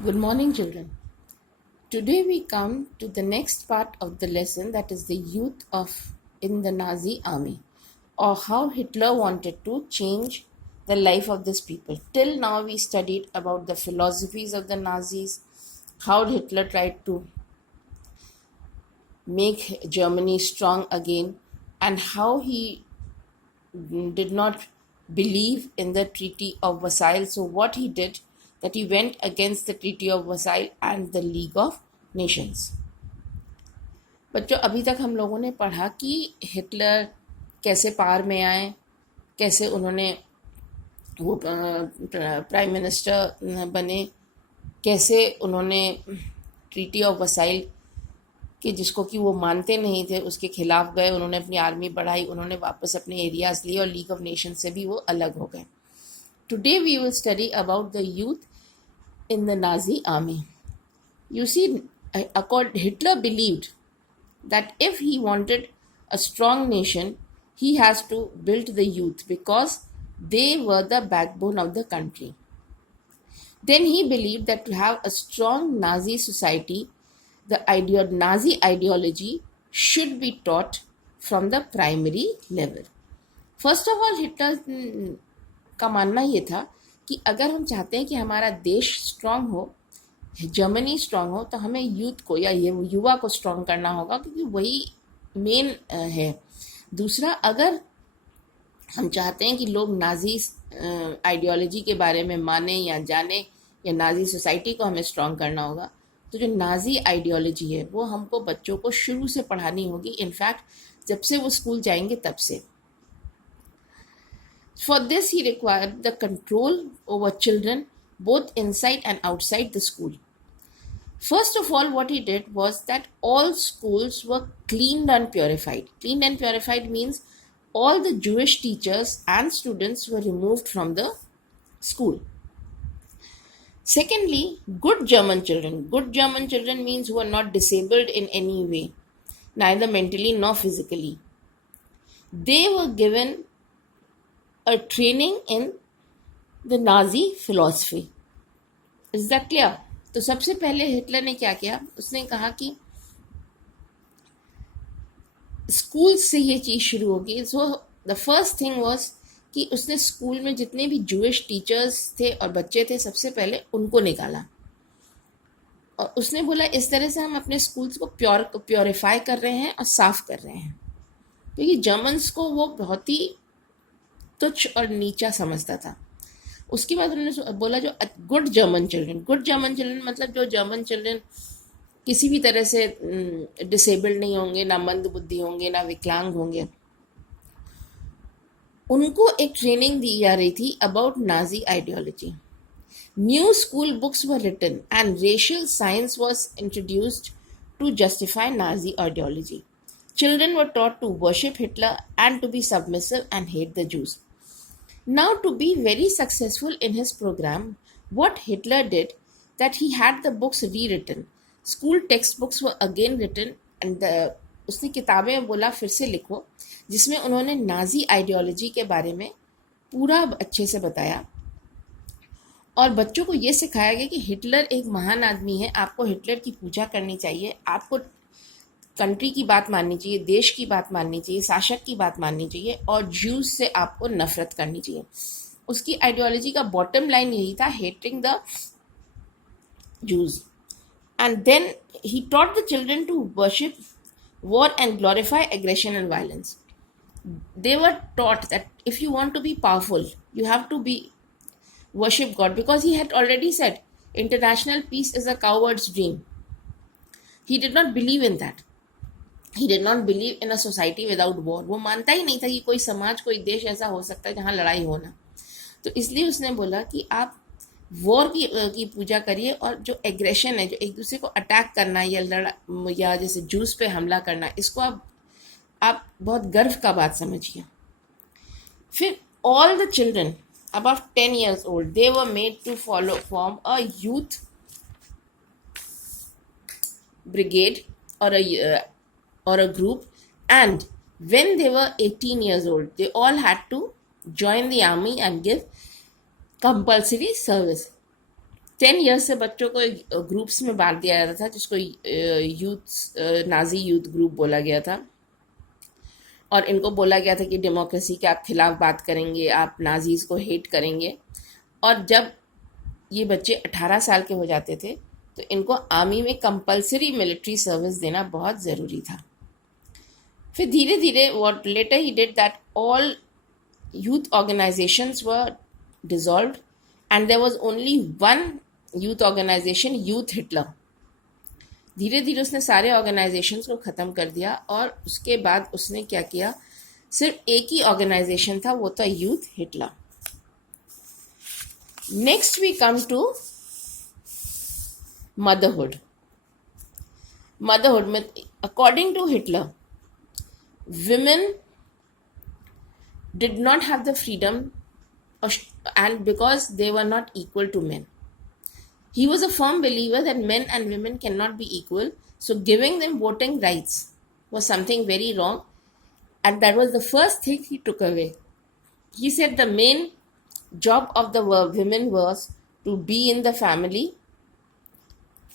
Good morning, children. Today we come to the next part of the lesson, that is the youth of in the Nazi army, or how Hitler wanted to change the life of these people. Till now we studied about the philosophies of the Nazis, how Hitler tried to make Germany strong again, and how he did not believe in the Treaty of Versailles. So what he did, that he went against the Treaty of Versailles and the League of Nations. बच्चों, अभी तक हम लोगों ने पढ़ा कि Hitler कैसे power में आए, कैसे उन्होंने वो प्राइम मिनिस्टर बने, कैसे उन्होंने ट्रीटी ऑफ वसाइल कि जिसको कि वो मानते नहीं थे उसके खिलाफ गए, उन्होंने अपनी आर्मी बढ़ाई, उन्होंने वापस अपने एरियाज लिए और लीग ऑफ नेशन से भी वो अलग हो गए. Today we will study about the youth in the Nazi army. You see, Hitler believed that if he wanted a strong nation, he has to build the youth because they were the backbone of the country. Then he believed that to have a strong Nazi society, the Nazi ideology should be taught from the primary level. First of all, Hitler का मानना ये था कि अगर हम चाहते हैं कि हमारा देश स्ट्रांग हो, जर्मनी स्ट्रांग हो, तो हमें यूथ को या युवा को स्ट्रांग करना होगा, क्योंकि वही मेन है. दूसरा, अगर हम चाहते हैं कि लोग नाजी आइडियोलॉजी के बारे में माने या जाने, या नाजी सोसाइटी को हमें स्ट्रांग करना होगा, तो जो नाजी आइडियोलॉजी है वो हमको बच्चों को शुरू से पढ़ानी होगी. इनफैक्ट जब से वो स्कूल जाएंगे तब से. For this he required the control over children both inside and outside the school. First of all, what he did was that all schools were cleaned and purified. Cleaned and purified means all the Jewish teachers and students were removed from the school. Secondly, good German children. Good German children means who are not disabled in any way, neither mentally nor physically. They were given a training in the Nazi philosophy. Is that clear? तो सबसे पहले Hitler ने क्या किया, उसने कहा कि school से ये चीज़ शुरू होगी. So the first thing was कि उसने स्कूल में जितने भी जूइश टीचर्स थे और बच्चे थे, सबसे पहले उनको निकाला. और उसने बोला इस तरह से हम अपने स्कूल्स को प्योरीफाई कर रहे हैं और साफ कर रहे हैं, क्योंकि जर्मन्स को वो बहुत ही तुच्छ और नीचा समझता था. उसके बाद उन्होंने बोला जो गुड जर्मन चिल्ड्रन मतलब जो जर्मन चिल्ड्रन किसी भी तरह से डिसेबल्ड नहीं होंगे, ना मंद बुद्धि होंगे, ना विकलांग होंगे, उनको एक ट्रेनिंग दी जा रही थी about Nazi ideology. New school books were written and racial science was introduced to justify Nazi ideology. Children were taught to worship Hitler and to be submissive and hate the Jews. Now, to be very successful in his program, what Hitler did, that he had the books rewritten. School textbooks were again written, and उसने किताबें बोला फिर से लिखो, जिसमें उन्होंने Nazi ideology के बारे में पूरा अच्छे से बताया. और बच्चों को ये सिखाया गया कि हिटलर एक महान आदमी है, आपको हिटलर की पूजा करनी चाहिए, आपको कंट्री की बात माननी चाहिए, देश की बात माननी चाहिए, शासक की बात माननी चाहिए, और ज्यूज से आपको नफरत करनी चाहिए. उसकी आइडियोलॉजी का बॉटम लाइन यही था, hating the Jews. And then he taught the children to worship war and glorify aggression and violence. They were taught that if you want to be powerful you have to be worship God, because he had already said international peace is a coward's dream. He did not believe in that. He did not believe in a society without war. वो मानता ही नहीं था कि कोई समाज, कोई देश ऐसा हो सकता है जहाँ लड़ाई हो ना. तो इसलिए उसने बोला कि आप वॉर की पूजा करिए, और जो एग्रेशन है, जो एक दूसरे को अटैक करना या जैसे जूस पे हमला करना, इसको आप बहुत गर्व का बात समझिए. फिर all the children above 10 years old, they were made to form a youth brigade or a group, and when they were 18 years old, they all had to join the army and give compulsory service. 10 years से बच्चों को groups में बांट दिया जाता था, जिसको youth Nazi youth group बोला गया था, और इनको बोला गया था कि डेमोक्रेसी के आप खिलाफ बात करेंगे, आप नाजीज को हेट करेंगे। और जब ये बच्चे 18 साल के हो जाते थे तो इनको आर्मी में कंपलसरी मिलिट्री सर्विस देना बहुत ज़रूरी था। फिर धीरे धीरे what later he did that all youth organizations were dissolved and there was only one youth organization, Youth Hitler. धीरे धीरे उसने सारे ऑर्गेनाइजेशंस को ख़त्म कर दिया और उसके बाद उसने क्या किया, सिर्फ एक ही ऑर्गेनाइजेशन था, वो था youth Hitler. Next we come to motherhood. Motherhood में according to Hitler women did not have the freedom and because they were not equal to men. He was a firm believer that men and women cannot be equal, so giving them voting rights was something very wrong, and that was the first thing he took away. He said the main job of the women was to be in the family,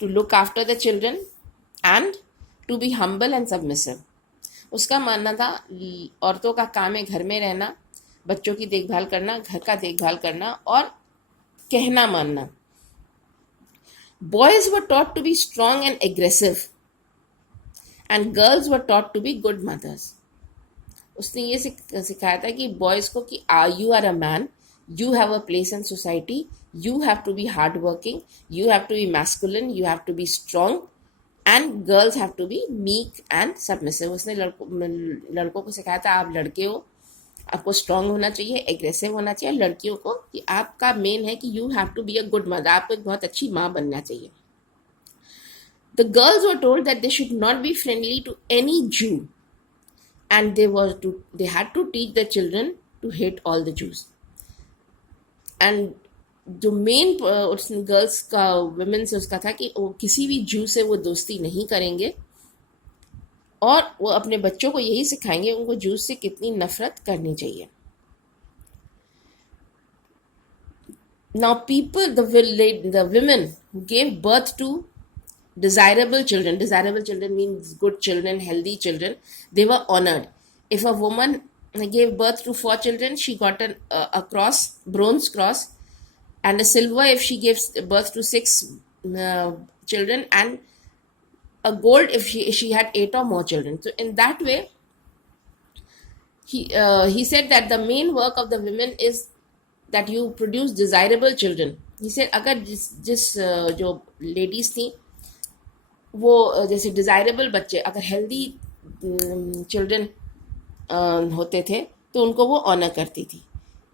to look after the children and to be humble and submissive. उसका मानना था औरतों का काम है घर में रहना, बच्चों की देखभाल करना, घर का देखभाल करना और कहना मानना। Boys were taught to be strong and aggressive and girls were taught to be good mothers. उसने ये सिखाया था कि बॉयज़ को कि you are a man, you have a place in society, you have to be hardworking, you have to be masculine, you have to be strong, and girls have to be meek and submissive. उसने लड़कों को सिखाया था आप लड़के हो, आपको strong होना चाहिए, एग्रेसिव होना चाहिए। लड़कियों को कि आपका मेन है कि you have to be a good mother, आपको एक बहुत अच्छी माँ बनना चाहिए। The girls were told that they should not be friendly to any Jew and they had to teach the children to hate all the Jews. And जो main girls का women से उसका था कि वो किसी भी जू से वो दोस्ती नहीं करेंगे और वो अपने बच्चों को यही सिखाएंगे उनको जूस से कितनी नफरत करनी चाहिए। Now people, the women who gave birth to desirable children means good children, healthy children, they were honored. If a woman gave birth to 4 children, she got a cross, bronze cross, and a silver if she gives birth to 6 children, and a gold if she had 8 or more children. So in that way, he said that the main work of the women is that you produce desirable children. He said अगर जिस जो ladies थी वो जैसे desirable बच्चे, अगर healthy children होते थे तो उनको वो ऑनर करती थी।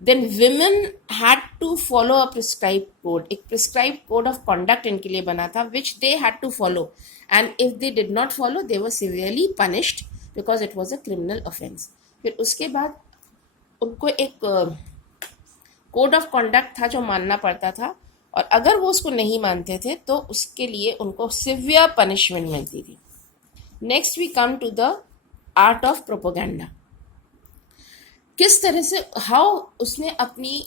Then women had to follow a prescribe code, एक प्रिस्क्राइब कोड ऑफ कॉन्डक्ट इनके लिए बना था which they had to follow, and if they did not follow they were severely punished because it was a criminal offence. फिर उसके बाद उनको एक कोड ऑफ कॉन्डक्ट था जो मानना पड़ता था, और अगर वो उसको नहीं मानते थे तो उसके लिए उनको सिवियर पनिशमेंट मिलती थी। Next we come to the art of propaganda. किस तरह से हाउ उसने अपनी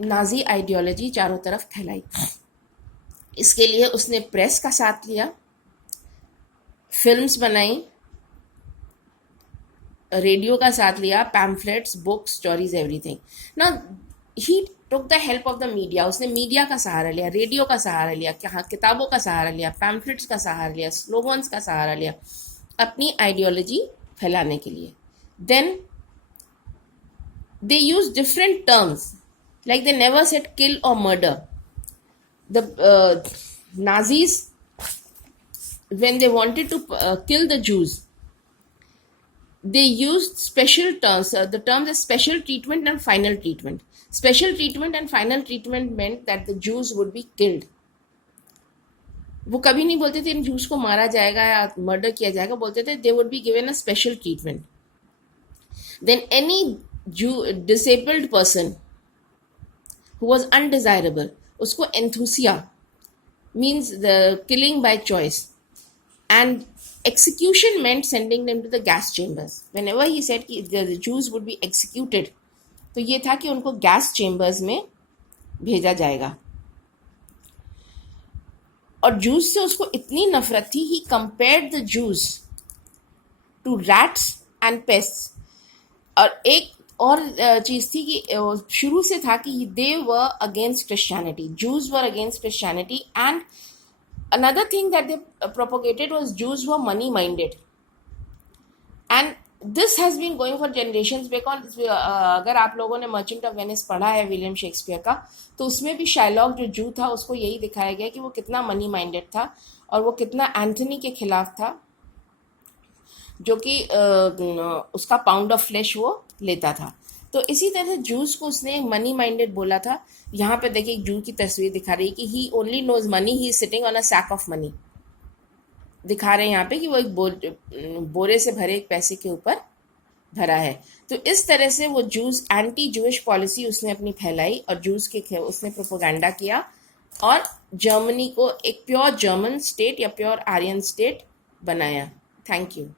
नाजी आइडियोलॉजी चारों तरफ फैलाई। इसके लिए उसने प्रेस का साथ लिया, फिल्म्स बनाई, रेडियो का साथ लिया, पैम्फलेट्स, बुक्स, स्टोरीज, एवरीथिंग। ना ही took the help of the media, उसने मीडिया का सहारा लिया, रेडियो का सहारा लिया, किताबों का सहारा लिया, पैम्फलेट्स का सहारा लिया, स्लोगन्स का सहारा लिया अपनी आइडियोलॉजी फैलाने के लिए। Then they use different terms, like they never said kill or murder. The Nazis, when they wanted to kill the Jews, they used special terms. The terms are special treatment and final treatment. Special treatment and final treatment meant that the Jews would be killed. वो कभी नहीं बोलते थे इन juice को मारा जाएगा या murder किया जाएगा, बोलते थे they would be given a special treatment. Then any disabled person who was undesirable, उसको enthusia means the killing by choice, and execution meant sending them to the gas chambers. Whenever he said the Jews would be executed, तो ये था कि उनको gas chambers में भेजा जाएगा। और जूस से उसको इतनी नफरत थी, he compared the Jews to rats and pests. और एक और चीज थी कि शुरू से था कि they were against Christianity, Jews were against Christianity, and another thing that they propagated was Jews were money minded, and this has been going for generations because अगर आप लोगों ने मर्चेंट ऑफ वेनिस पढ़ा है विलियम शेक्सपियर का, तो उसमें भी शाइलॉक जो जू था उसको यही दिखाया गया कि वो कितना मनी माइंडेड था और वो कितना एंथनी के खिलाफ था, जो कि उसका पाउंड ऑफ फ्लेश वो लेता था। तो इसी तरह से जूस को उसने मनी माइंडेड बोला था। यहाँ पे देखिए एक जू की तस्वीर दिखा रही है कि he only knows money, he sitting on a sack of money. दिखा रहे हैं यहाँ पे कि वो एक बोरे से भरे एक पैसे के ऊपर भरा है। तो इस तरह से वो जूस एंटी जूइश पॉलिसी उसने अपनी फैलाई और जूस के उसने प्रोपोगंडा किया और जर्मनी को एक प्योर जर्मन स्टेट या प्योर आर्यन स्टेट बनाया। Thank you.